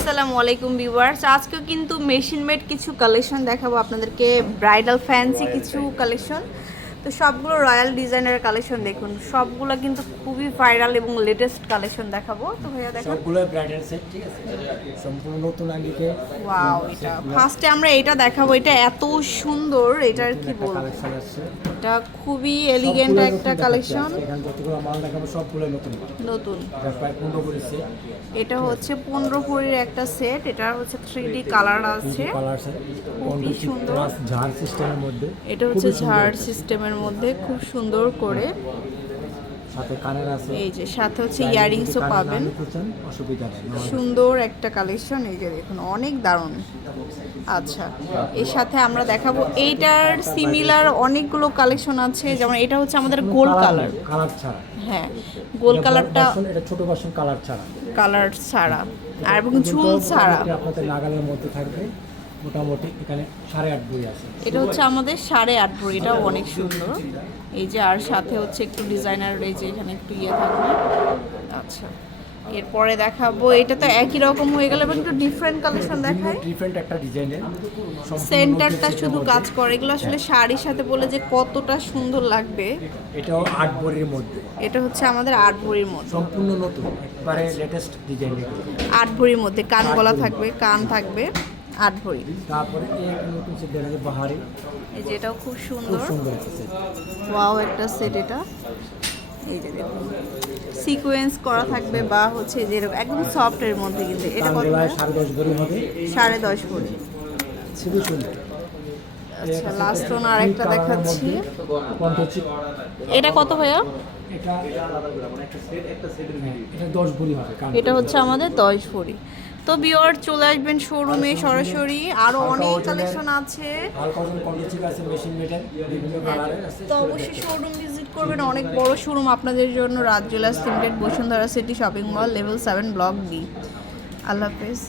আসসালামু আলাইকুম ভিউয়ার্স, আজকে কিন্তু মেশিন মেড কিছু কালেকশন দেখাবো আপনাদেরকে, ব্রাইডাল ফ্যান্সি কিছু কালেকশন। তো সবগুলো রয়্যাল ডিজাইনের কালেকশন, দেখুন সবগুলো কিন্তু খুবই ভাইরাল এবং লেটেস্ট কালেকশন দেখাবো। তো ভাইয়া দেখুন সবগুলো ব্রাইডাল সেট, ঠিক আছে, সম্পূর্ণ নতুন আঙ্গিকে। ওয়াও, এটা ফার্স্টে আমরা এটা দেখাবো। এটা এত সুন্দর, এটার কি বলবো, কালেকশন আছে, এটা খুবই এলিগেন্ট একটা কালেকশন। এখানে যতগুলো মাল দেখাবো সবগুলো নতুন নতুন এটা প্রায় 15 করে সেট। এটা হচ্ছে 15 ভরির একটা সেট। এটা হচ্ছে 3D কালার আছে, কালার আছে, খুবই সুন্দর। প্লাস ঝাড় সিস্টেমের মধ্যে, এটা হচ্ছে ঝাড় সিস্টেমের মধ্যে, খুব সুন্দর করে। সাথে কানের আছে, এই যে সাথে হচ্ছে ইয়ারিংসও পাবেন, অসুবিধা নেই। সুন্দর একটা কালেকশন। এই যে দেখুন, অনেক দারুণ। আচ্ছা, এর সাথে আমরা দেখাবো এইটার সিমিলার অনেকগুলো কালেকশন আছে, যেমন এটা হচ্ছে আমাদের গোল্ড কালার। কালার ছাড়া, হ্যাঁ, গোল্ড কালারটা এটা ছোট ভার্সন কালার ছাড়া, কালার ছাড়া আর এবং ঝুল ছাড়া। আপনাদের নাগালের মধ্যে থাকবে। মোটামুটি এখানে 8.5 বই আছে। এটা হচ্ছে আমাদের 8.5 ভরি, এটাও অনেক সুন্দর। এই যে আর সাথে হচ্ছে একটু ডিজাইনার, এই যে এখানে একটু ইয়ে থাকবে। আচ্ছা, এরপরে দেখাবো, এটা তো একই রকম হয়ে গেল, এবং একটু ডিফারেন্ট কালেকশন দেখায়। ডিফারেন্ট একটা ডিজাইনের, সেন্টারটা শুধু কাজ করে, এগুলো আসলে শাড়ির সাথে বলে যে কতটা সুন্দর লাগবে। এটাও 8 ভরির মধ্যে, এটা হচ্ছে আমাদের 8 ভরির মধ্যে, সম্পূর্ণ নতুন, একবারে লেটেস্ট ডিজাইনের। 8 ভরির মধ্যে কান গলা থাকবে, কান থাকবে 8 ভরি। তারপরে এই নতুন সেট দেখা যায় বাহারি, এই যে এটাও খুব খুব সুন্দর। সুন্দর একটা সেট। ওয়াও, একটা সেট এটা। এই যে দেখুন, সিকোয়েন্স করা থাকবে বা হচ্ছে যে এরকম একদম সফট এর মধ্যে। কিন্তু এটা কত? 10.5 ভরি হবে, 10.5 ভরি। খুবই সুন্দর। আচ্ছা, লাস্ট ওন আরেকটা দেখাচ্ছি। কন্ট্রোচিপ, এটা কত ভাইয়া? এটা 10 ভরি হবে। এটা হচ্ছে আমাদের 10 ভরি। তো ভিউয়ার, চলে আসবেন শোরুমে সরাসরি, আরো অনেক কালেকশন আছে। হালকা ওজন কন্ট্রোচিপ আছে, মেশিন মেডের বিভিন্ন কালারের আছে। তো অবশ্যই শোরুম ভিজিট করবেন, অনেক বড় শোরুম আপনাদের জন্য, Raj jewellers limited, Bashundhara city shopping mall, level 7 block B. আল্লাহ হাফেজ।